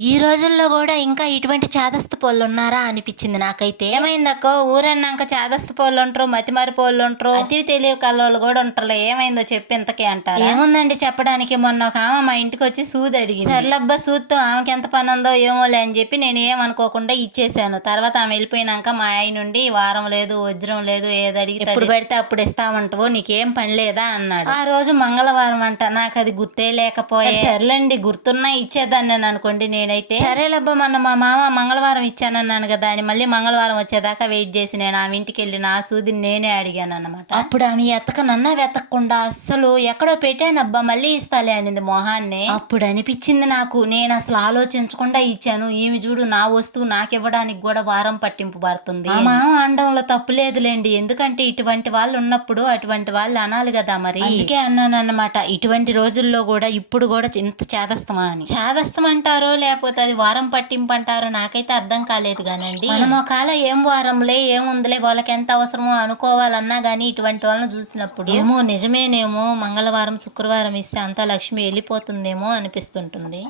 ఈ రోజుల్లో కూడా ఇంకా ఇటువంటి చేదస్త పోళ్ళు ఉన్నారా అనిపించింది నాకైతే. ఏమైందక్కో? ఊరన్నాక చేదస్త పోళ్ళు ఉంటారు మతిమారి పోళ్ళు ఉంటారు అతి తెలివి కల్లోళ్ళు కూడా ఉంటారు ఏమైందో చెప్పి ఇంతకే అంటారు? ఏముందండి చెప్పడానికి? మొన్న ఒక ఆమె మా ఇంటికి వచ్చి సూది అడిగింది. సర్లబ్బా సూద్తో ఆమెకి ఎంత పని ఉందో ఏమోలే అని చెప్పి నేను ఏమనుకోకుండా ఇచ్చేసాను. తర్వాత ఆమె వెళ్ళిపోయినాక మా ఆయన నుండి వారం లేదు వజ్రం లేదు ఏది అడిగి ఎప్పుడు పెడితే అప్పుడు ఇస్తామంటావు నీకేం పని లేదా? అన్నాడు. ఆ రోజు మంగళవారం అంట. నాకు అది గుర్తే లేకపోయే. సర్లేండి గుర్తున్నా ఇచ్చేదాన్ని నేను అనుకోండి నేనైతే సరేలబ్బా మొన్న మా మామ మంగళవారం ఇచ్చానన్నాను కదా అని మళ్ళీ మంగళవారం వచ్చేదాకా వెయిట్ చేసి నేను ఆమె ఇంటికి వెళ్ళి నా సూదిని నేనే అడిగాను అనమాట అప్పుడు ఆమె ఎతకనన్నా వెతకకుండా అస్సలు ఎక్కడో పెట్టానబ్బా మళ్ళీ ఇస్తాలే అనింది మొహాన్ని. అప్పుడు అనిపించింది నాకు నేను అసలు ఆలోచించకుండా ఇచ్చాను ఈమె చూడు నా వస్తువు నాకు ఇవ్వడానికి కూడా వారం పట్టింపు పడుతుంది. ఆ మామ అనడంలో తప్పు లేదులేండి ఎందుకంటే ఇటువంటి వాళ్ళు ఉన్నప్పుడు అటువంటి వాళ్ళు అనాలి కదా మరి. అందుకే అన్నాను అన్నమాట ఇటువంటి రోజుల్లో కూడా ఇప్పుడు కూడా ఇంత చేదస్తమా అని. చేదస్తం అంటారో లేకపోతే అది వారం పట్టింపు అంటారో నాకైతే అర్థం కాలేదు కానండి. మనం ఒకవేళ ఏం వారంలే ఏముందిలే వాళ్ళకి ఎంత అవసరమో అనుకోవాలన్నా గానీ ఇటువంటి వాళ్ళని చూసినప్పుడు ఏమో నిజమేనేమో మంగళవారం శుక్రవారం ఇస్తే అంతా లక్ష్మి వెళ్ళిపోతుందేమో అనిపిస్తుంటుంది.